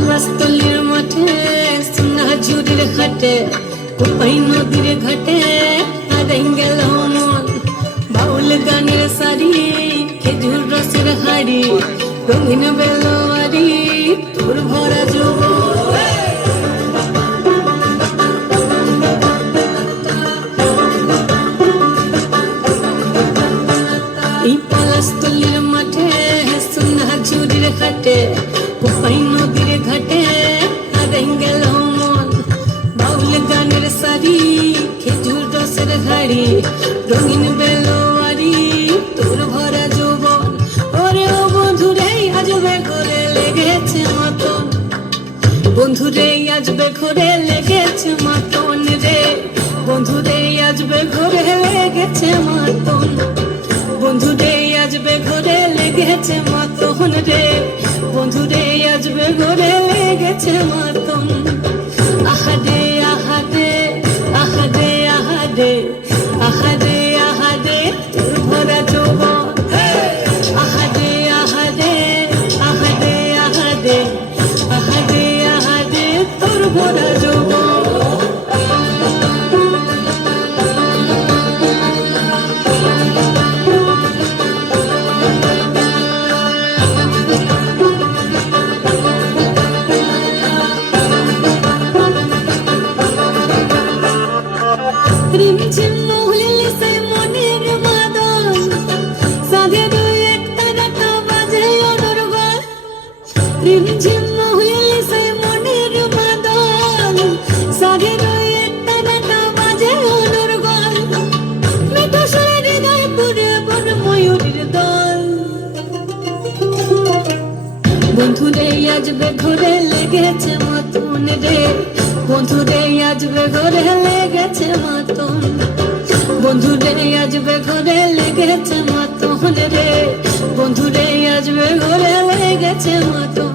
পলাশতলির মাঠে সোনাঝুরির ঘাটে কোপাই নদীর ঘাটে হারাই গেল মন বাউল গানের সারি খেজুর রসের হাড়ি রঙিন বেলোয়ারি তোর ভরা যৌবন এই পলাশতলির মাঠে সোনাঝুরির ঘাটে কোপাই নদীর ঘাটে হারাই গেল মন বাউল গানের সারি খেজুর রসের হাড়ি রঙিন বেলোয়ারি তোর ভরা যৌবন ওরে ও বন্ধুরে আজবে ঘরে লেগেছে মতন বন্ধুরে আজবে ঘরে লেগেছে মতন রে বন্ধুরে আজবে ঘরে লেগেছে মতন বন্ধুরে আজবে ঘরে লেগেছে মতন রে বন্ধুরে আজবে ঘরে লেগেছে মতন আহারে আহারে আহারে আহারে আহারে আহারে তোর ভরা যৌবন আহারে আহারে আহারে আহারে আহারে আহারে তোর ভরা যৌবন রিমঝিম মহুলি সে মনের মাদন সাধের একটা রাখা বাজে অনর্গল রিমঝিম মহুলি সে মনের মাদন সাধের একটা রাখা বাজে অনর্গল মেটো সুরের হৃদয় পুরে বন ময়ূরের দল বন্ধুরে আজবে ঘরে লেগেছে মতন রে বন্ধুরে আজবে ঘরে লেগেছে মতন বন্ধুরে আজবে ঘরে লেগেছে মতন রে বন্ধুরে আজবে ঘরে লেগেছে মতন